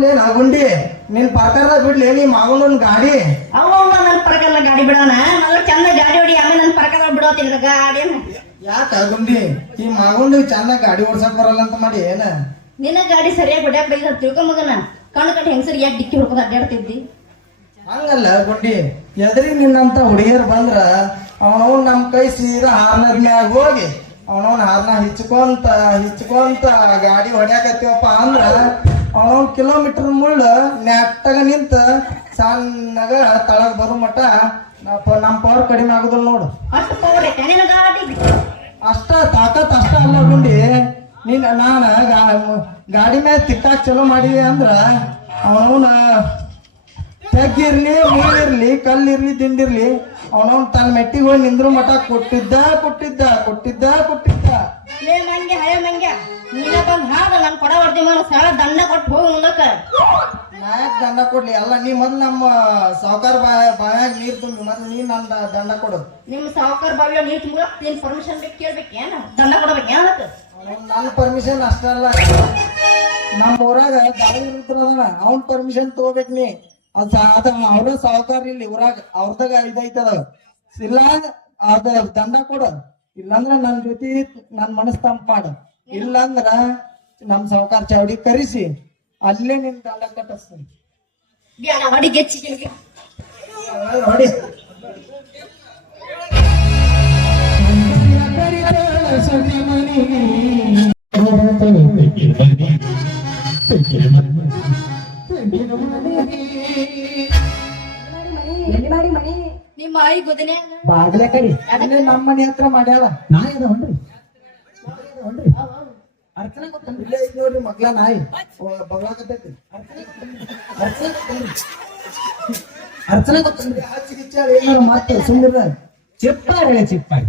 ಬಿಡೋಲ್ಲೇನ ಗುಂಡಿ ನಿನ್ ಪ್ರಕಾರದ ಬಿಡ್ಲಿ ನೀ ಮಗನ ಗಾಡಿ ಅವ ನನ್ನ ಪ್ರಕಾರ ಗಾಡಿ ಬಿಡೋಣ ಮೊದಲು ಚಂದ ಗಾಡಿ ಹೊಡಿ ಆಮೇಲೆ ನನ್ನ ಪ್ರಕಾರ ಬಿಡೋತಿಲ್ಲ ಗಾಡಿ ಯಾಕ ಗುಂಡಿ ಈ ಮಗನ ಚಂದ ಗಾಡಿ ಓಡ್ಸಕ್ ಬರಲ್ಲ ಅಂತ ಮಾಡಿ ಏನ ನಿನ್ನ ಗಾಡಿ ಸರಿಯಾಗಿ ಹೊಡ್ಯಾಕ ಬೈದ ತಿಳ್ಕೊ ಮಗನ ಕಣ್ಣು ಕಟ್ಟಿ ಹೆಂಗಸರಿ ಯಾಕೆ ಡಿಕ್ಕಿ ಹೊಡ್ಕೊಂಡು ಅಡ್ಡಾಡ್ತಿದ್ದಿ ಹಂಗಲ್ಲ ಗುಂಡಿ ಎದ್ರಿ ನಿನ್ನಂತ ಹುಡುಗಿಯರ್ ಬಂದ್ರ ಅವನವ್ ನಮ್ ಕೈ ಸೀದಾ ಹಾರ್ನರ್ ಮ್ಯಾಗ ಹೋಗಿ ಅವನವನ್ ಹಾರ್ನ ಹಿಚ್ಕೊಂತ ಗಾಡಿ ಹೊಡ್ಯಾಕತ್ತೀವಪ್ಪ ಅಂದ್ರ ಅವನವ್ ಕಿಲೋಮೀಟರ್ ಮುಳ್ಳ ನೆಟ್ಟಗ ನಿಂತ ಸಣ್ಣಗ ತಳಗ್ ಬರೋ ಮಟ ನಮ್ ಪವರ್ ಕಡಿಮೆ ಆಗುದಿಲ್ಲ ನೋಡು ಅಷ್ಟು ಪವರ್ ಐತೆ ನಿನ್ನ ಗಾಡಿ ಅಷ್ಟ ತಾಕತ್ ಅಷ್ಟ ಅಲ್ಲ ಗುಂಡಿ ನೀನ್ ನಾನ ಗಾಡಿ ಮ್ಯಾಗ ತಿಕ್ಕಾಕ್ ಚಲೋ ಮಾಡಿದೆ ಅಂದ್ರ ಅವನವನ ತೆಗ್ಗಿರ್ಲಿ ಮುಳ್ಳಿರ್ಲಿ ಕಲ್ಲಿರ್ಲಿ ದಿಂಡಿರ್ಲಿ ಅವನವನ್ ತನ್ನ ಮೆಟ್ಟಿಗೆ ಹೋಗಿ ನಿಂದ್ರು ಮಠ ಕೊಟ್ಟಿದ್ದ ಲೇ ಮಂಗ್ಯ ಹಳೆ ಮಂಗ್ಯ ನೀನ ಬಂದ್ ಹಾಗ ನನ್ ಕೊಡ ಹೊಡ್ದಿ ಮಾಡ ಸಾಲ ದಂಡ ಕೊಟ್ಟು ಹೋಗಿ ಮುಂದಕ್ಕ ನಾಯಕ್ ದಂಡ ಕೊಡ್ಲಿ ಅಲ್ಲ ನೀ ಮೊದ್ಲು ನಮ್ಮ ಸಾವುಕಾರ ಬಾಯಾಗ ನೀರ್ ತುಂಬಿ ಮೊದ್ಲು ನೀ ನನ್ ದಂಡ ಕೊಡು ನಿಮ್ ಸಾವುಕಾರ ಬಾವಿಯ ನೀರ್ ತುಂಬ ಏನ್ ಪರ್ಮಿಷನ್ ಬೇಕು ಕೇಳ್ಬೇಕೇನ ದಂಡ ಕೊಡ್ಬೇಕೇನ ನನ್ನ ಪರ್ಮಿಷನ್ ಅಷ್ಟಲ್ಲ ನಮ್ಮ ಊರಾಗ ಗಾಳಿ ಇರ್ತದನ ಅವನ್ ಪರ್ಮಿಷನ್ ತಗೋಬೇಕ್ ನೀ ಅದ ಅವ್ರ ಸಾವುಕಾರ ಇಲ್ಲಿ ಊರಾಗ ಅವ್ರದಾಗ ಇದೈತದ ಇಲ್ಲ ಅದ ದಂಡ ಕೊಡ ಇಲ್ಲಾಂದ್ರ ನನ್ ಜೊತೆ ನನ್ ಮನಸ್ ತಂಪ ಮಾಡ ಇಲ್ಲಾಂದ್ರ ನಮ್ ಸಾವುಕಾರ ಚಾವಡಿ ಕರಿಸಿ ಅಲ್ಲೇ ನಿನ್ ದಂಡ ಕಟ್ಟಿಸ್ತೀನಿ ಹೊಡಿ ಗೆಚ್ಚಿ ನೋಡಿ ನಿಮ್ಮ ಆಯಿ ಗೊದನೆ ಬಾಗ್ಲೆ ಕಡಿ ನಮ್ಮ ಮನೆ ಹತ್ರ ಮಾಡ್ಯಾಳ ನಾಯಿ ಅದಾವನ್ರಿ ಅರ್ಚನೆ ಗೊತ್ತನ್ರಿ ಇಲ್ಲೇ ಐತಿ ನೋಡ್ರಿ ಮಗ್ಲ ನಾಯಿ ಬಗ್ಲಾಕತ್ತೈತಿ ಅರ್ಚನೆ ಗೊತ್ತನ್ರಿ ಹಚ್ಚಿ ಗಿಚ್ಚಾಳ ಏನಾರ ಮತ್ತೆ ಸುಮ್ಮನೆ ಚಿಪ್ಪಾಡಿ